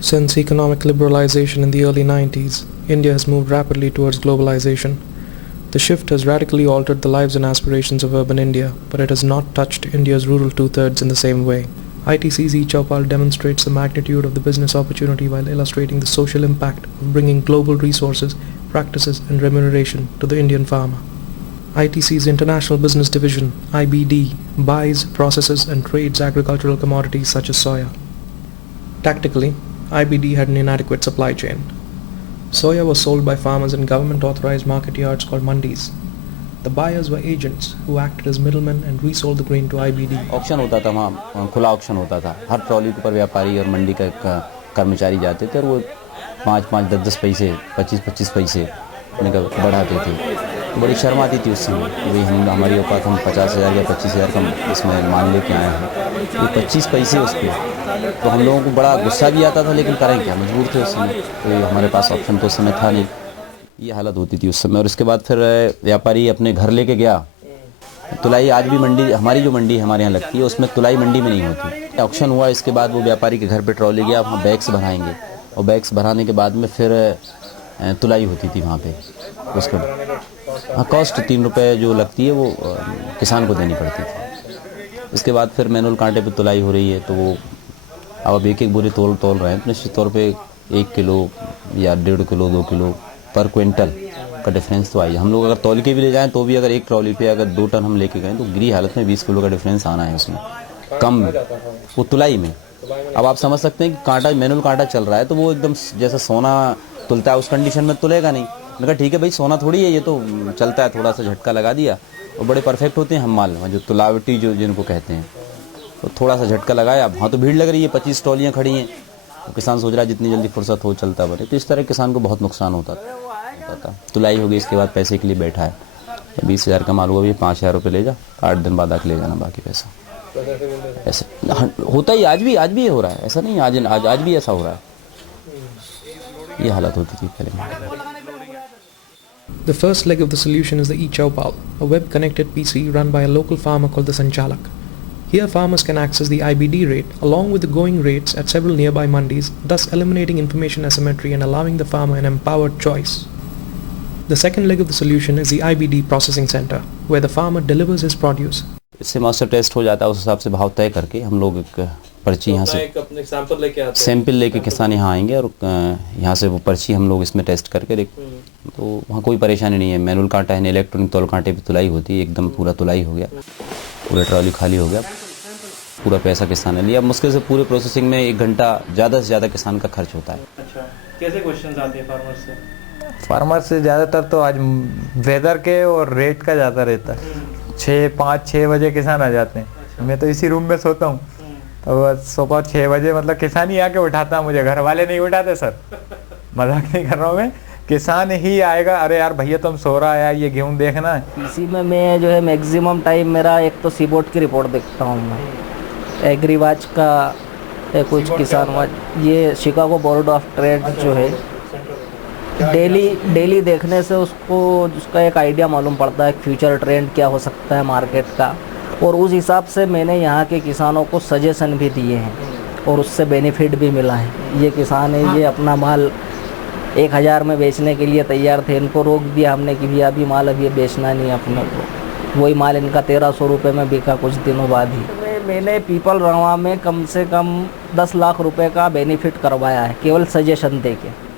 Since economic liberalization in the early 90s, India has moved rapidly towards globalization. The shift has radically altered the lives and aspirations of urban India, but it has not touched India's rural two-thirds in the same way. ITC's E-Chowpal demonstrates the magnitude of the business opportunity while illustrating the social impact of bringing global resources, practices and remuneration to the Indian farmer. ITC's International Business Division, IBD, buys, processes and trades agricultural commodities such as soya. Tactically, IBD had an inadequate supply chain. Soya was sold by farmers in government-authorized market yards called mandis. The buyers were agents who acted as middlemen and resold the grain to IBD. Auction होता था वहाँ, खुला auction होता था. हर trolley के ऊपर व्यापारी और मंडी का कर्मचारी जाते थे और वो 5-5, 10-10 पैसे, 25-25 पैसे बढ़ाते थे. तो बड़ी शर्म आती थी उस समय कि भाई हमारी औकात हम 50,000 या 25,000 का इसमें माल लेके आए हैं, ये 25 पैसे उसके. तो हम लोगों को बड़ा गुस्सा भी आता था, लेकिन करें क्या, मजबूर थे उस समय. तो हमारे पास ऑप्शन तो उस समय था नहीं. ये हालत होती थी उस समय. और इसके बाद फिर व्यापारी अपने घर लेके गया. तुलाई आज भी मंडी, हमारी जो मंडी हमारे यहाँ लगती है, उसमें तुलाई मंडी में नहीं होती. ऑक्शन हुआ, इसके बाद वो व्यापारी के घर पे ट्रॉली गया, वहाँ बैग्स भराएंगे और बैग्स भराने के बाद में फिर तुलाई होती थी वहाँ पे. उसका हाँ कॉस्ट 3 रुपये जो लगती है वो किसान को देनी पड़ती थी. इसके बाद फिर मैनुअल कांटे पे तुलाई हो रही है. तो वो अब एक बोरी तोल रहे हैं. निश्चित तौर पे 1 किलो या 1.5 किलो 2 किलो पर क्विंटल का डिफरेंस तो आई. हम लोग अगर तौल के भी ले जाएं तो भी अगर एक ट्रॉली पे अगर 2 टन हम लेके गए तो गिरी हालत में 20 किलो का डिफरेंस आना है उसमें कम वो तुलाई में. अब आप समझ सकते हैं कि कांटा, मैनुअल कांटा चल रहा है तो वो एकदम जैसा सोना तुलता है उस कंडीशन में तुलेगा नहीं. मैंने कहा ठीक है भाई, सोना थोड़ी है, ये तो चलता है, थोड़ा सा झटका लगा दिया. और बड़े परफेक्ट होते हैं हम माल, जो तुलावटी जो जिनको कहते हैं, तो थोड़ा सा झटका लगाया. अब हाँ तो भीड़ लग रही है, 25 ट्रॉलियाँ खड़ी हैं. तो किसान सोच रहा है जितनी जल्दी फुर्सत हो चलता बने. तो इस तरह किसान को बहुत नुकसान होता था. तुलाई हो गई, इसके बाद पैसे के लिए बैठा है. 20,000 का माल हुआ, ये 5,000 रुपये ले जा, 8 दिन बाद आके ले जाना बाकी पैसा. ऐसे होता ही आज भी ये हो रहा है. ऐसा नहीं आज भी ऐसा हो रहा है. ये हालत होती थी पहले. The first leg of the solution is the E-Chowpal, a web-connected PC run by a local farmer called the Sanchalak. Here farmers can access the IBD rate along with the going rates at several nearby mandis, thus eliminating information asymmetry and allowing the farmer an empowered choice. The second leg of the solution is the IBD processing center, where the farmer delivers his produce. इससे master test हो जाता है, उस हिसाब से भाव तय करके हम लोग एक पर्ची यहाँ से सैंपल लेके किसान यहाँ आएंगे और यहाँ से वो पर्ची हम लोग इसमें टेस्ट करके तो वहाँ कोई परेशानी नहीं है. मैनुअल कांटा है, इलेक्ट्रॉनिक तौल कांटे पे तुलाई होती है. एकदम पूरा तुलाई हो गया, पूरा ट्रॉली खाली हो गया, पूरा पैसा किसान ने लिया. मुश्किल से पूरे प्रोसेसिंग में 1 घंटा ज़्यादा से ज़्यादा किसान का खर्च होता है. अच्छा, कैसे क्वेश्चंस आते हैं फार्मर से ज़्यादातर तो आज वेदर के और रेट का ज़्यादा रहता है. 5-6 बजे किसान आ जाते हैं. अच्छा. मैं तो इसी रूम में सोता हूँ. तो सुबह 6 बजे मतलब किसान ही आके उठाता है मुझे, घर वाले नहीं उठाते सर. मजाक नहीं कर रहा हूँ मैं, किसान ही आएगा. अरे यार भैया तुम सो रहा है यार, ये गेहूँ देखना है. इसी में मैं जो है मैक्सिमम टाइम मेरा एक तो सीबोर्ड की रिपोर्ट देखता हूँ मैं, एग्रीवाच का कुछ किसान वाच, ये शिकागो बोर्ड ऑफ ट्रेड जो है, डेली देखने से उसका एक आइडिया मालूम पड़ता है फ्यूचर ट्रेंड क्या हो सकता है मार्केट का. और उस हिसाब से मैंने यहाँ के किसानों को सजेशन भी दिए हैं और उससे बेनिफिट भी मिला है. ये किसान है, ये अपना माल 1,000 में बेचने के लिए तैयार थे, इनको रोक दिया हमने कि भैया अभी माल अभी बेचना नहीं अपने को. वही माल इनका 1,300 रुपये में बिका कुछ दिनों बाद ही. मैंने पीपल रवा में कम से कम 10 लाख रुपए का बेनिफिट करवाया है केवल सजेशन दे के.